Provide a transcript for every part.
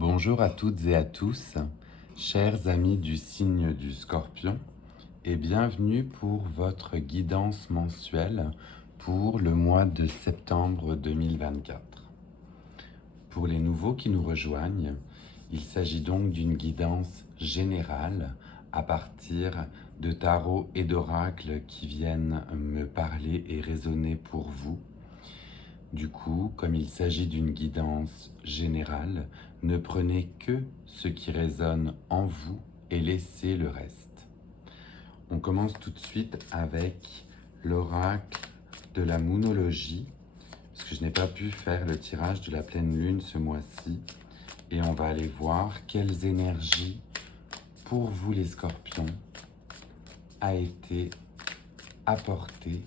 Bonjour à toutes et à tous, chers amis du signe du Scorpion, et bienvenue pour votre guidance mensuelle pour le mois de septembre 2024. Pour les nouveaux qui nous rejoignent, il s'agit donc d'une guidance générale à partir de tarots et d'oracles qui viennent me parler et résonner pour vous. Du coup, comme il s'agit d'une guidance générale, ne prenez que ce qui résonne en vous et laissez le reste. On commence tout de suite avec l'oracle de la moonologie, parce que je n'ai pas pu faire le tirage de la pleine lune ce mois-ci, et on va aller voir quelles énergies pour vous les scorpions a été apportée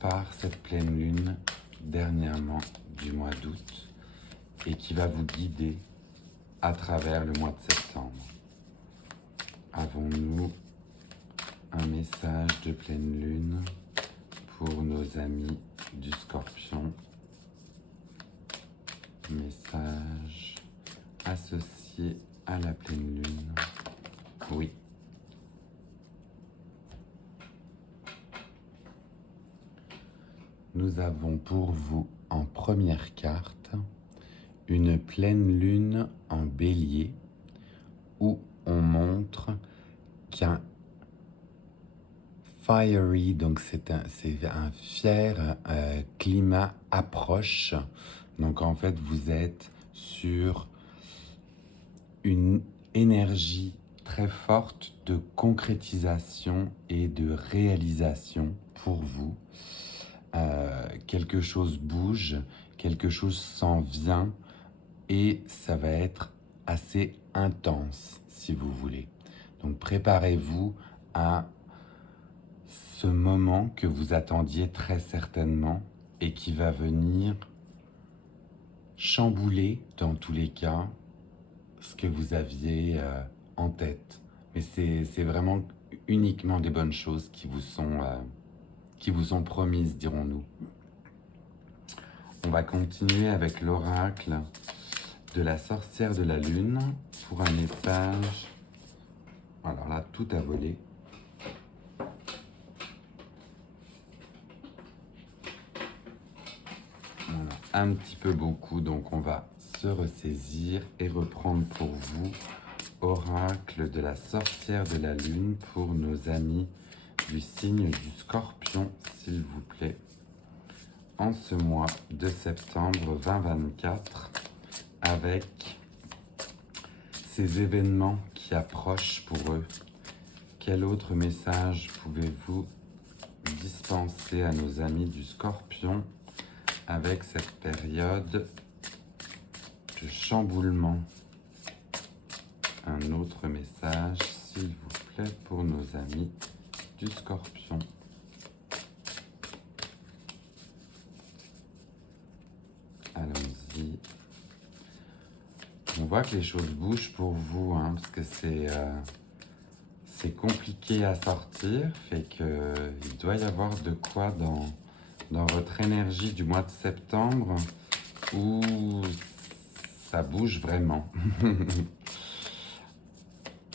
par cette pleine lune dernièrement du mois d'août et qui va vous guider à travers le mois de septembre. Avons-nous un message de pleine lune pour nos amis du Scorpion? Message associé à la pleine lune. Oui. Nous avons pour vous en première carte une pleine lune en bélier où on montre qu'un fiery, donc c'est un fier climat approche. Donc en fait vous êtes sur une énergie très forte de concrétisation et de réalisation pour vous. Quelque chose bouge, quelque chose s'en vient et ça va être assez intense si vous voulez. Donc préparez-vous à ce moment que vous attendiez très certainement et qui va venir chambouler dans tous les cas ce que vous aviez en tête. Mais c'est vraiment uniquement des bonnes choses qui vous sont promises, dirons-nous. On va continuer avec l'oracle de la sorcière de la lune pour un message. Alors là, tout a volé. Voilà, un petit peu beaucoup, donc on va se ressaisir et reprendre pour vous oracle de la sorcière de la lune pour nos amis du signe du Scorpion, s'il vous plaît. En ce mois de septembre 2024, avec ces événements qui approchent pour eux, quel autre message pouvez-vous dispenser à nos amis du Scorpion avec cette période de chamboulement? Un autre message, s'il vous plaît, pour nos amis du Scorpion. Allons-y. On voit que les choses bougent pour vous, hein, parce que c'est compliqué à sortir, fait qu'il doit y avoir de quoi dans votre énergie du mois de septembre où ça bouge vraiment.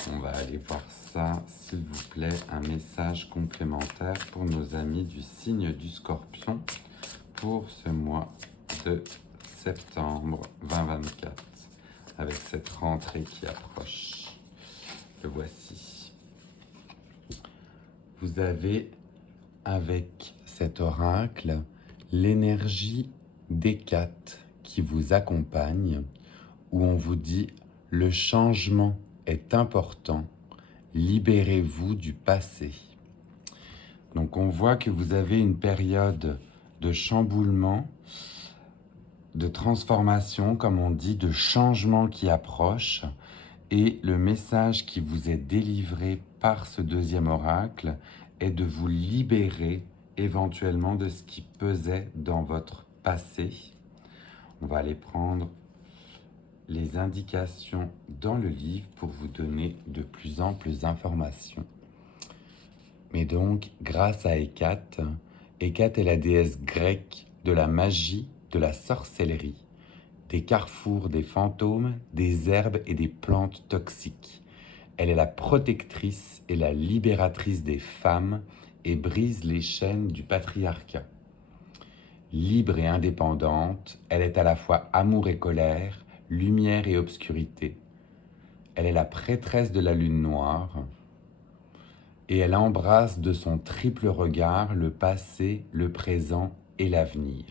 On va aller voir ça, s'il vous plaît, un message complémentaire pour nos amis du signe du Scorpion pour ce mois de septembre 2024, avec cette rentrée qui approche. Le voici. Vous avez, avec cet oracle, l'énergie d'Hécate qui vous accompagne, où on vous dit « le changement est important, libérez-vous du passé ». Donc on voit que vous avez une période de chamboulement, de transformation, comme on dit, de changement qui approche, et le message qui vous est délivré par ce deuxième oracle est de vous libérer éventuellement de ce qui pesait dans votre passé. On va aller prendre les indications dans le livre pour vous donner de plus amples informations. Mais donc, grâce à Hécate, Hécate est la déesse grecque de la magie, de la sorcellerie. des carrefours, des fantômes, des herbes et des plantes toxiques. Elle est la protectrice et la libératrice des femmes et brise les chaînes du patriarcat. Libre et indépendante, elle est à la fois amour et colère, lumière et obscurité. Elle est la prêtresse de la lune noire et elle embrasse de son triple regard le passé, le présent et l'avenir.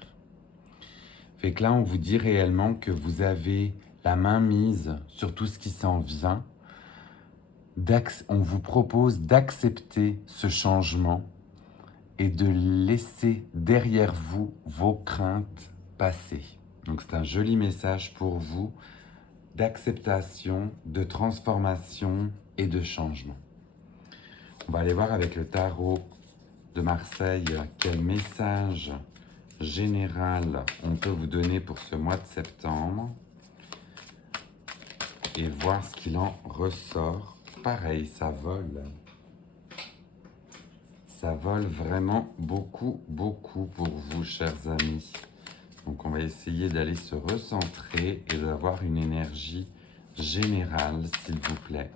Fait que là, on vous dit réellement que vous avez la main mise sur tout ce qui s'en vient. On vous propose d'accepter ce changement et de laisser derrière vous vos craintes passées. Donc c'est un joli message pour vous d'acceptation, de transformation et de changement. On va aller voir avec le tarot de Marseille quel message général on peut vous donner pour ce mois de septembre et voir ce qu'il en ressort. Pareil, ça vole. Ça vole vraiment beaucoup, beaucoup pour vous, chers amis. Donc on va essayer d'aller se recentrer et d'avoir une énergie générale, s'il vous plaît,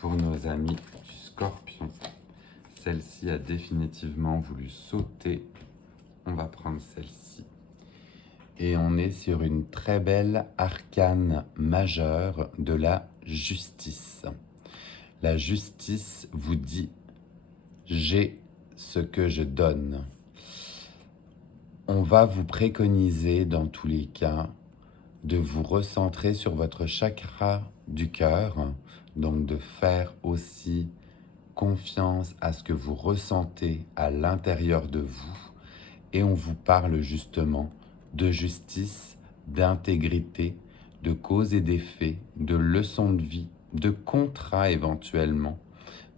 pour nos amis du Scorpion. Celle-ci a définitivement voulu sauter. On va prendre celle-ci. Et on est sur une très belle arcane majeure de la justice. La justice vous dit « j'ai ce que je donne ». On va vous préconiser dans tous les cas de vous recentrer sur votre chakra du cœur, donc de faire aussi confiance à ce que vous ressentez à l'intérieur de vous. Et on vous parle justement de justice, d'intégrité, de cause et d'effet, de leçons de vie, de contrat éventuellement.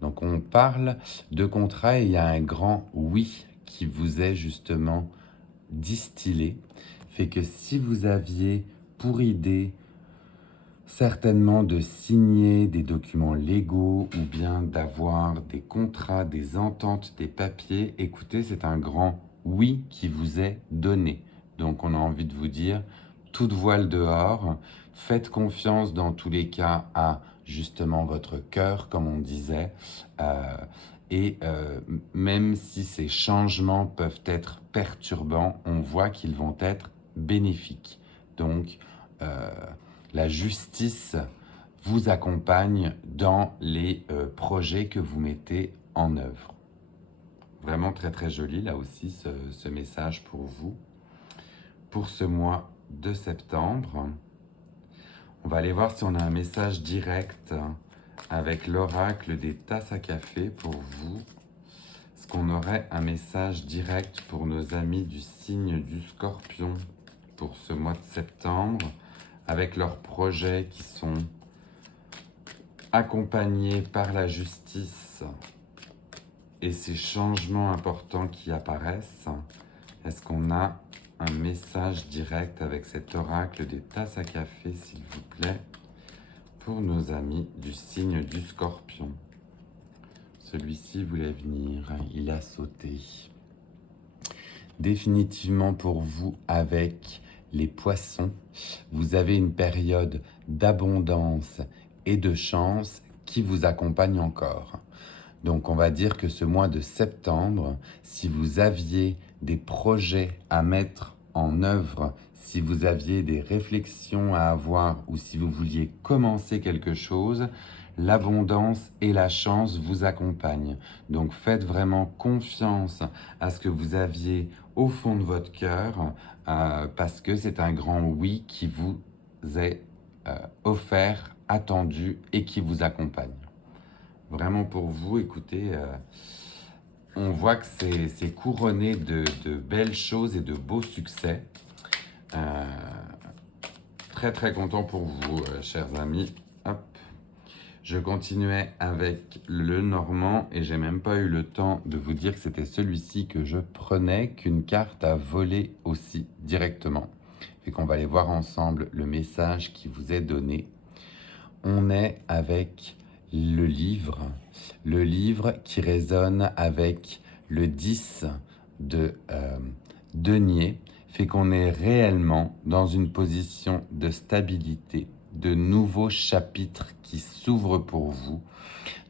Donc on parle de contrat et il y a un grand oui qui vous est justement distillé. Fait que si vous aviez pour idée certainement de signer des documents légaux ou bien d'avoir des contrats, des ententes, des papiers, écoutez, c'est un grand oui qui vous est donné. Donc on a envie de vous dire, toute voile dehors, faites confiance dans tous les cas à justement votre cœur, comme on disait, même si ces changements peuvent être perturbants, on voit qu'ils vont être bénéfiques. Donc, la justice vous accompagne dans les projets que vous mettez en œuvre. Vraiment très très joli là aussi ce message pour vous. Pour ce mois de septembre, on va aller voir si on a un message direct avec l'oracle des tasses à café pour vous. Est-ce qu'on aurait un message direct pour nos amis du signe du Scorpion pour ce mois de septembre, avec leurs projets qui sont accompagnés par la justice et ces changements importants qui apparaissent? Est-ce qu'on a un message direct avec cet oracle des tasses à café, s'il vous plaît, pour nos amis du signe du Scorpion? Celui-ci voulait venir, il a sauté. Définitivement pour vous, avec les poissons, vous avez une période d'abondance et de chance qui vous accompagne encore. Donc on va dire que ce mois de septembre, si vous aviez des projets à mettre en œuvre, si vous aviez des réflexions à avoir ou si vous vouliez commencer quelque chose, l'abondance et la chance vous accompagnent. Donc faites vraiment confiance à ce que vous aviez au fond de votre cœur parce que c'est un grand oui qui vous est offert, attendu et qui vous accompagne. Vraiment pour vous, écoutez, on voit que c'est couronné de belles choses et de beaux succès. Très très content pour vous, chers amis. Hop. Je continuais avec le normand et j'ai même pas eu le temps de vous dire que c'était celui-ci que je prenais, qu'une carte a volé aussi directement. Et qu'on va aller voir ensemble le message qui vous est donné. On est avec le livre qui résonne avec le 10 de denier. fait qu'on est réellement dans une position de stabilité, de nouveaux chapitres qui s'ouvrent pour vous.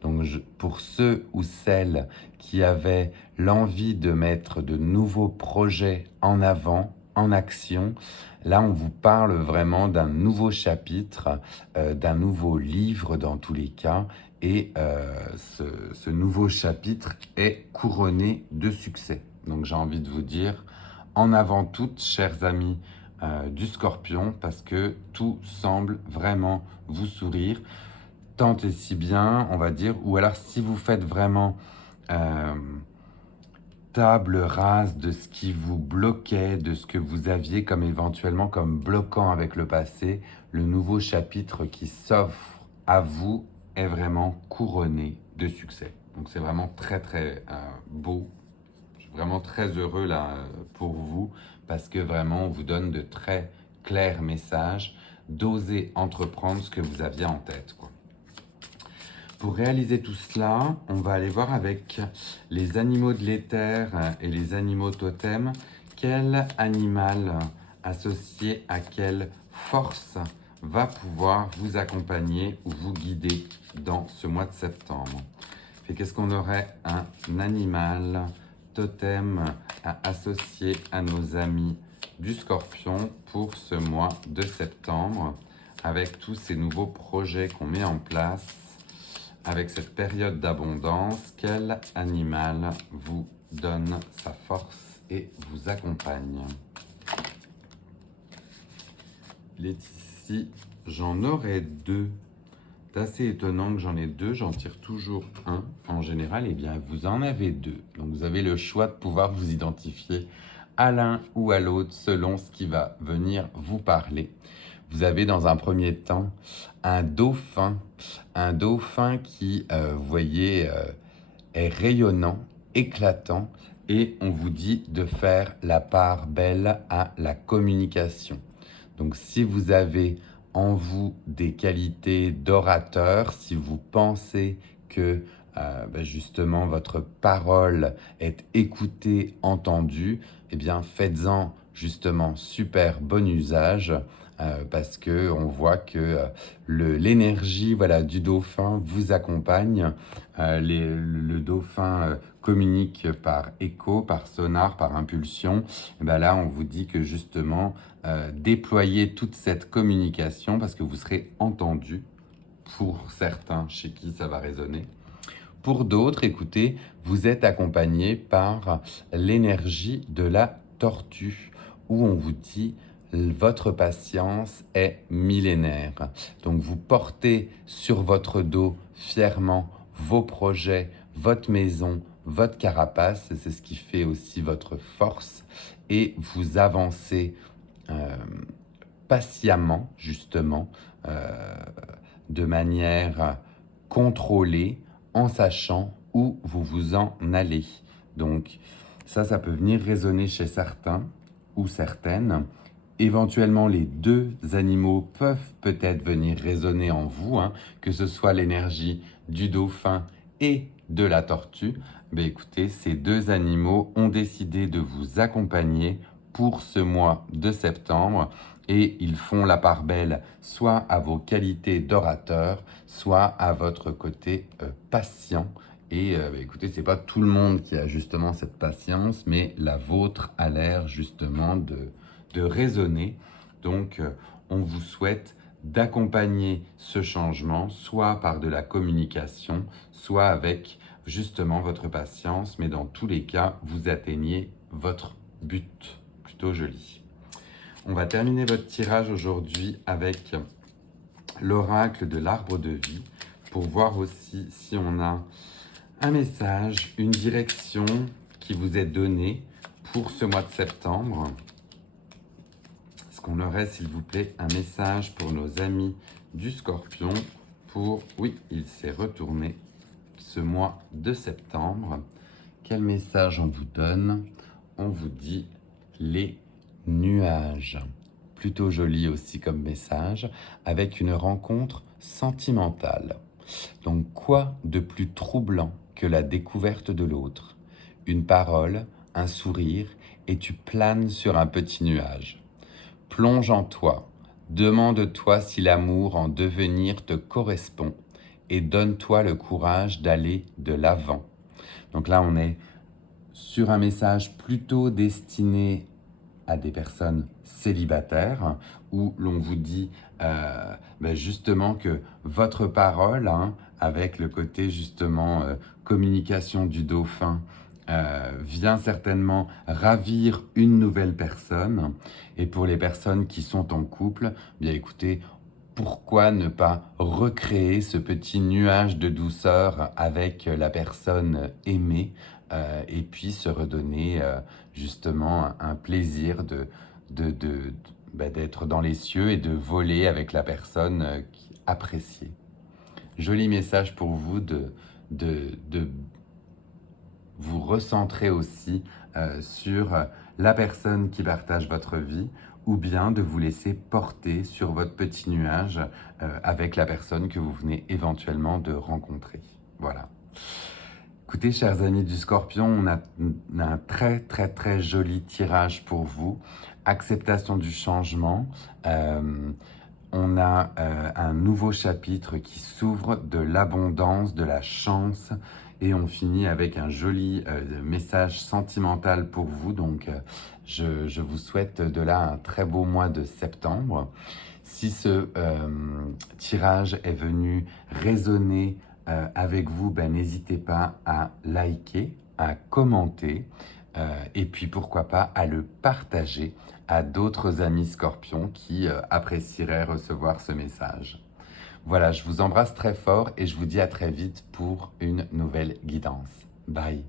Donc pour ceux ou celles qui avaient l'envie de mettre de nouveaux projets en avant, en action, là on vous parle vraiment d'un nouveau chapitre, d'un nouveau livre dans tous les cas, et ce nouveau chapitre est couronné de succès. Donc j'ai envie de vous dire, en avant toutes, chers amis du Scorpion, parce que tout semble vraiment vous sourire tant et si bien, on va dire, ou alors si vous faites vraiment table rase de ce qui vous bloquait, de ce que vous aviez comme éventuellement comme bloquant avec le passé, le nouveau chapitre qui s'offre à vous est vraiment couronné de succès. Donc c'est vraiment très très beau. Je suis vraiment très heureux là pour vous parce que vraiment on vous donne de très clairs messages d'oser entreprendre ce que vous aviez en tête, quoi. Pour réaliser tout cela, on va aller voir avec les animaux de l'éther et les animaux totems, quel animal associé à quelle force va pouvoir vous accompagner ou vous guider dans ce mois de septembre. Et qu'est-ce qu'on aurait un animal totem à associer à nos amis du Scorpion pour ce mois de septembre, avec tous ces nouveaux projets qu'on met en place. Avec cette période d'abondance, quel animal vous donne sa force et vous accompagne? Laetitia, j'en aurais deux. C'est assez étonnant que j'en ai deux, j'en tire toujours un. En général, eh bien, vous en avez deux. Donc, vous avez le choix de pouvoir vous identifier à l'un ou à l'autre selon ce qui va venir vous parler. Vous avez dans un premier temps un dauphin qui, vous voyez, est rayonnant, éclatant, et on vous dit de faire la part belle à la communication. Donc si vous avez en vous des qualités d'orateur, si vous pensez que justement votre parole est écoutée, entendue, eh bien faites-en justement super bon usage parce que on voit que l'énergie voilà, du dauphin vous accompagne. Le dauphin communique par écho, par sonar, par impulsion. Et ben là, on vous dit que justement, déployez toute cette communication parce que vous serez entendu pour certains chez qui ça va résonner. Pour d'autres, écoutez, vous êtes accompagné par l'énergie de la tortue où on vous dit votre patience est millénaire. Donc vous portez sur votre dos fièrement vos projets, votre maison, votre carapace, c'est ce qui fait aussi votre force, et vous avancez patiemment, justement, de manière contrôlée, en sachant où vous vous en allez. Donc ça peut venir résonner chez certains ou certaines. Éventuellement, les deux animaux peuvent peut-être venir résonner en vous, que ce soit l'énergie du dauphin et de la tortue. Mais écoutez, ces deux animaux ont décidé de vous accompagner pour ce mois de septembre et ils font la part belle soit à vos qualités d'orateur, soit à votre côté patient. Et écoutez, c'est pas tout le monde qui a justement cette patience, mais la vôtre a l'air justement de résonner. Donc, on vous souhaite d'accompagner ce changement, soit par de la communication, soit avec justement votre patience, mais dans tous les cas, vous atteignez votre but. Plutôt joli. On va terminer votre tirage aujourd'hui avec l'oracle de l'arbre de vie pour voir aussi si on a un message, une direction qui vous est donnée pour ce mois de septembre. Est-ce qu'on aurait, s'il vous plaît, un message pour nos amis du Scorpion pour... Oui, il s'est retourné ce mois de septembre. Quel message on vous donne? On vous dit les nuages. Plutôt joli aussi comme message, avec une rencontre sentimentale. Donc quoi de plus troublant que la découverte de l'autre? Une parole, un sourire et tu planes sur un petit nuage. Plonge en toi, demande-toi si l'amour en devenir te correspond et donne-toi le courage d'aller de l'avant. Donc là, on est sur un message plutôt destiné à des personnes célibataires où l'on vous dit justement que votre parole, avec le côté justement communication du dauphin, vient certainement ravir une nouvelle personne. Et pour les personnes qui sont en couple, bien écoutez, pourquoi ne pas recréer ce petit nuage de douceur avec la personne aimée et puis se redonner justement un plaisir d'être dans les cieux et de voler avec la personne appréciée. Joli message pour vous de vous recentrer aussi sur la personne qui partage votre vie ou bien de vous laisser porter sur votre petit nuage avec la personne que vous venez éventuellement de rencontrer. Voilà. Écoutez, chers amis du Scorpion, on a un très très très joli tirage pour vous. Acceptation du changement. On a un nouveau chapitre qui s'ouvre de l'abondance, de la chance. Et on finit avec un joli message sentimental pour vous. Donc, je vous souhaite de là un très beau mois de septembre. Si ce tirage est venu résonner avec vous, n'hésitez pas à liker, à commenter et puis pourquoi pas à le partager à d'autres amis scorpions qui apprécieraient recevoir ce message. Voilà, je vous embrasse très fort et je vous dis à très vite pour une nouvelle guidance. Bye.